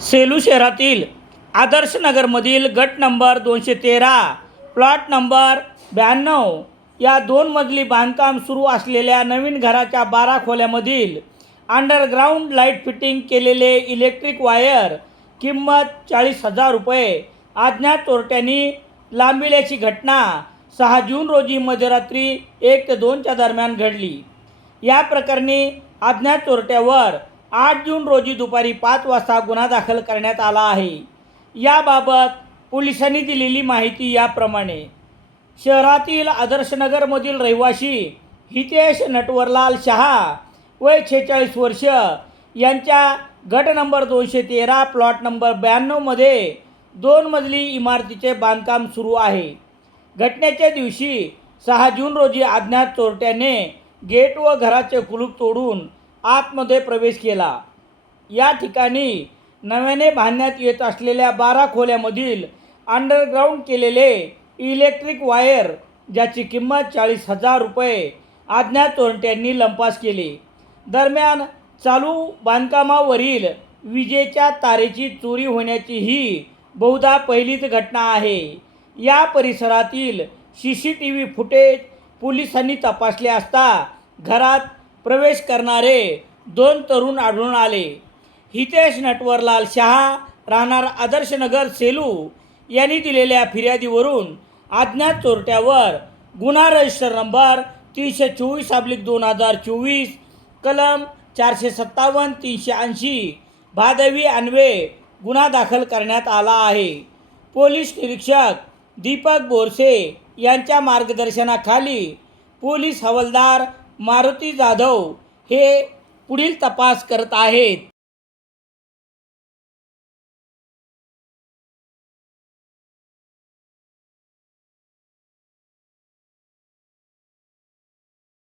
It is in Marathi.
सेलू शहरातील आदर्श नगरमधील गट नंबर दोनशे तेरा प्लॉट नंबर ब्याण्णव या दोन मजली बांधकाम सुरू असलेल्या नवीन घराच्या बारा खोल्यामधील अंडरग्राऊंड लाइट फिटिंग केलेले इलेक्ट्रिक वायर किंमत चाळीस हजार रुपये. अज्ञात चोरट्यांनी लांबिल्याची घटना सहा जून रोजी मध्यरात्री एक ते दोनच्या दरम्यान घडली. या प्रकरणी अज्ञात चोरट्यावर आठ जून रोजी दुपारी पाच वाजता गुन्हा दाखल करण्यात आला आहे. याबाबत पोलिसांनी दिलेली माहिती याप्रमाणे. शहरातील आदर्शनगरमधील रहिवासी हितेश नटवरलाल शहा वय छेचाळीस वर्ष यांच्या गट नंबर दोनशे तेरा प्लॉट नंबर ब्याण्णवमध्ये दोन मजली इमारतीचे बांधकाम सुरू आहे. घटनेच्या दिवशी सहा जून रोजी अज्ञात चोरट्याने गेट व घराचे कुलूप तोडून आतमध्ये प्रवेश केला. या ठिकाणी नव्याने बांधण्यात येत असलेल्या बारा खोल्यामधील अंडरग्राऊंड केलेले इलेक्ट्रिक वायर ज्याची किंमत चाळीस हजार रुपये अज्ञात चोरट्यांनी लंपास केले. दरम्यान चालू बांधकामावरील विजेच्या तारेची चोरी होण्याची ही बहुधा पहिलीच घटना आहे. या परिसरातील C C T V footage पोलिसांनी तपासले असता घरात प्रवेश करणारे दोन तरुण आढळून आले. हितेश नटवरलाल शहा राहणार आदर्शनगर सेलू यांनी दिलेल्या फिर्यादीवरून अज्ञात चोरट्यावर गुन्हा रजिस्टर नंबर तीनशे चोवीस अब्लिक दोन हजार चोवीस कलम चारशे सत्तावन्न तीनशे ऐंशी भादवी अन्वे गुन्हा दाखल करण्यात आला आहे. पोलीस निरीक्षक दीपक बोरसे यांच्या मार्गदर्शनाखाली पोलीस हवालदार मारुती जाधव हे पुढील तपास करत आहेत.